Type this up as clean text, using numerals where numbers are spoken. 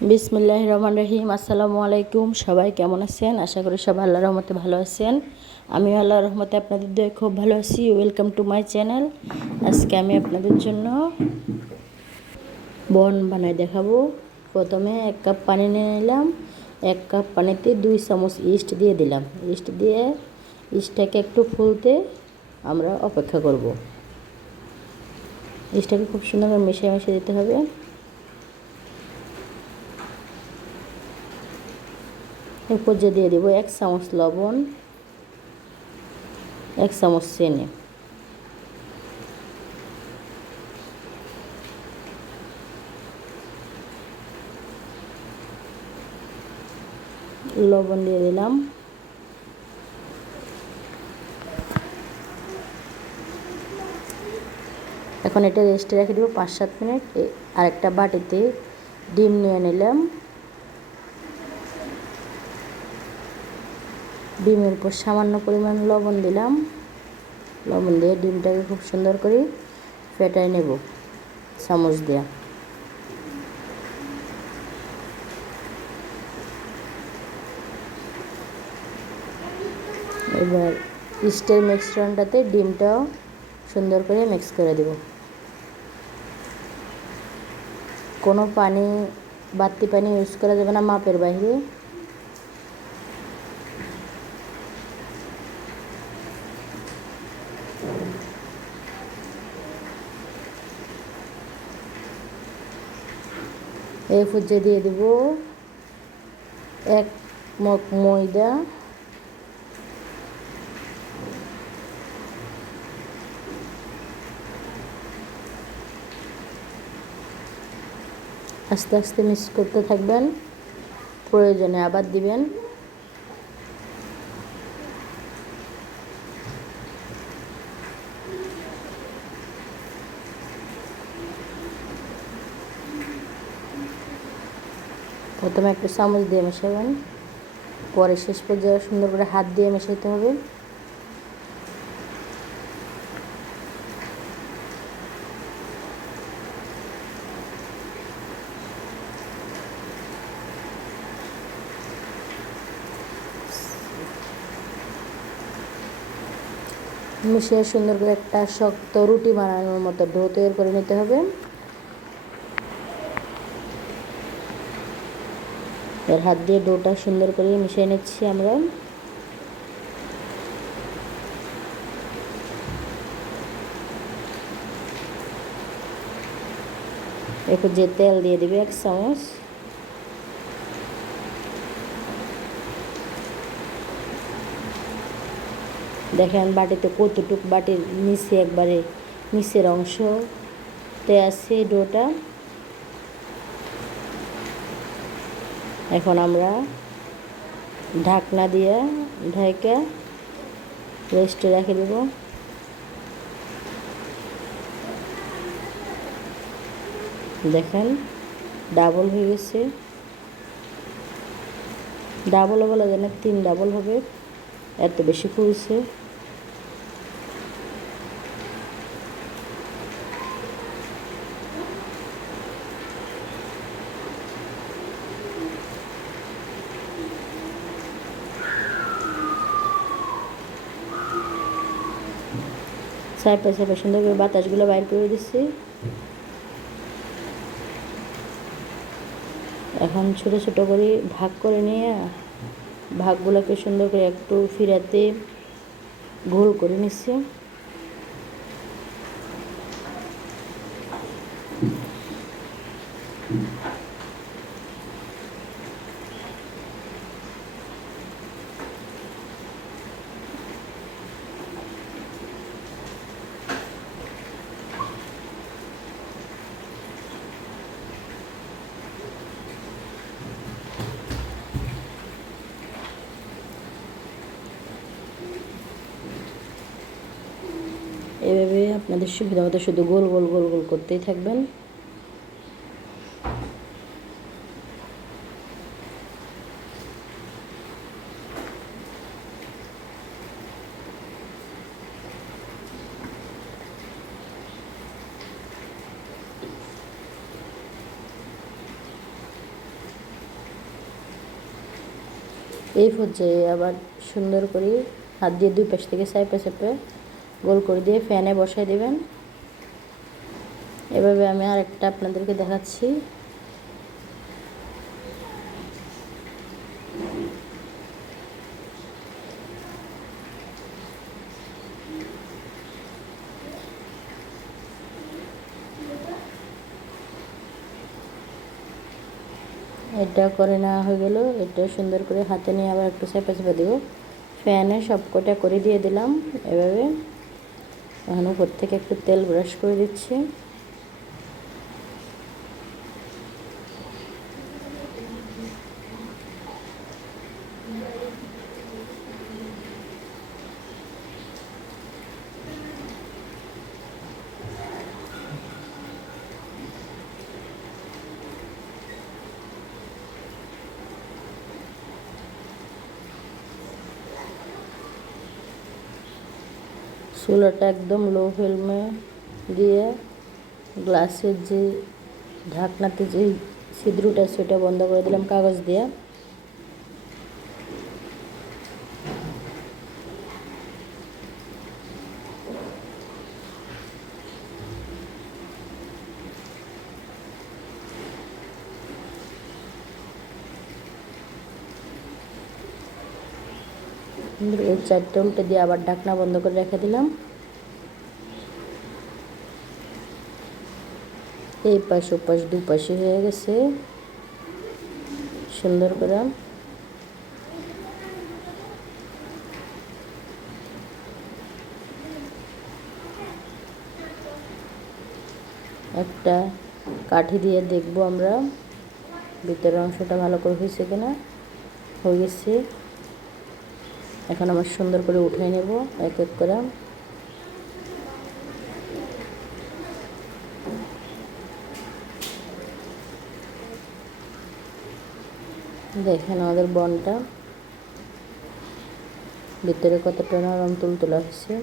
বিসমিল্লাহির রহমানির রহিম। আসসালামু আলাইকুম। সবাই কেমন আছেন? আশা করি সবাই আল্লাহর রহমতে ভালো আছেন। আমিও আল্লাহর রহমতে আপনাদের দোয়ায় খুব ভালো আছি। Welcome to my channel. আজকে আমি আপনাদের জন্য বন বানাই দেখাবো। প্রথমে 1 কাপ পানি নিয়ে নিলাম। 1 কাপ পানিতে 2 চামচ ইস্ট দিয়ে দিলাম। ইস্ট দিয়ে ইস্টটাকে একটু ফুলতে আমরা অপেক্ষা করব। ইস্টটাকে খুব সুন্দর করে মিশিয়ে দিতে হবে। এরপর যে দিয়ে দেবো 1 চামচ লবণ, 1 চামচ চিনি। লবণ দিয়ে দিলাম। এখন এটা রেস্টে রেখে দেবো 5-7 মিনিট। আরেকটা বাটিতে ডিম নিয়ে নিলাম। ডিমের উপর সামান্য পরিমাণ লবণ দিলাম। লবণ দিয়ে ডিমটাকে খুব সুন্দর করে ফেটাই নেব চামচ দিয়ে। এবার ইস্টের মিশ্রণটাতে ডিমটাও সুন্দর করে মিক্স করে দেব। কোনো পানি, বাড়তি পানি ইউজ করা যাবে না মাপের বাইরে। এই পর্যায়ে দিয়ে দেব 1 মগ ময়দা, আস্তে আস্তে মিক্স করতে থাকবেন, প্রয়োজনে আবার দিবেন। প্রথমে একটু চামচ দিয়ে মেশাবেন, পরে শেষ পর্যায়ে সুন্দর করে হাত দিয়ে মেশাতে হবে। মিশিয়ে সুন্দর করে একটা শক্ত রুটি বানানোর মতো ডো তৈরি করে নিতে হবে। এর হাত দিয়ে ডোটা সুন্দর করে মিশিয়ে নিচ্ছি আমরা। এরপর যে তেল দিয়ে দিবে 1 চামচ। দেখেন বাটিতে কতটুক, বাটির নিচে একবারে নিচের অংশতে আছে ডোটা। এখন আমরা ঢাকনা দিয়ে ঢাইকা রেস্টে রেখে দেব। দেখেন ডাবল হয়ে গেছে। ডাবলও বলা যায় না, 3 ডাবল হবে, এত বেশি ফুলছে। চাপে চাপে সুন্দর করে বাতাসগুলো বাইর করে দিচ্ছি। এখন ছোট ছোট করে ভাগ করে নিয়ে ভাগগুলোকে সুন্দর করে একটু ফিরাতে গোল করে নিচ্ছি। এভাবে আপনাদের সুবিধা মতো শুধু গোল গোল গোল গোল করতেই থাকবেন। এই পর্যায়ে আবার সুন্দর করে হাত দিয়ে দুই পাশ থেকে চাপে চাপে গোল করে দিয়ে ফ্যানে বসাই দেবেন। এভাবে আমি আরেকটা আপনাদেরকে দেখাচ্ছি। এটা করে নেওয়া হয়ে গেল। এটা সুন্দর করে হাতে নিয়ে আবার একটু চেপে চেপে দেবো। ফ্যানে সব কটা করে দিয়ে দিলাম এভাবে। এখন উপর থেকে একটু তেল ব্রাশ করে দিচ্ছি। চুলাটা একদম লো ফ্লেমে দিয়ে গ্লাসের যে ঢাকনাতে যে ছিদ্রটা সেটা বন্ধ করে দিলাম কাগজ দিয়ে। এই 4টে উল্টে দিয়ে আবার ঢাকনা বন্ধ করে রেখে দিলাম। এই পাশ ও পাশ দুপাশে হয়ে গেছে সুন্দর করে। একটা কাঠি দিয়ে দেখবো আমরা ভিতরের অংশটা ভালো করে হয়েছে কিনা। হয়ে গেছে। এখন আমরা সুন্দর করে উঠাই নেব এক এক করে। দেখেন আমাদের বনটা ভিতরে কতটা নরম তুলতুলা হয়েছে।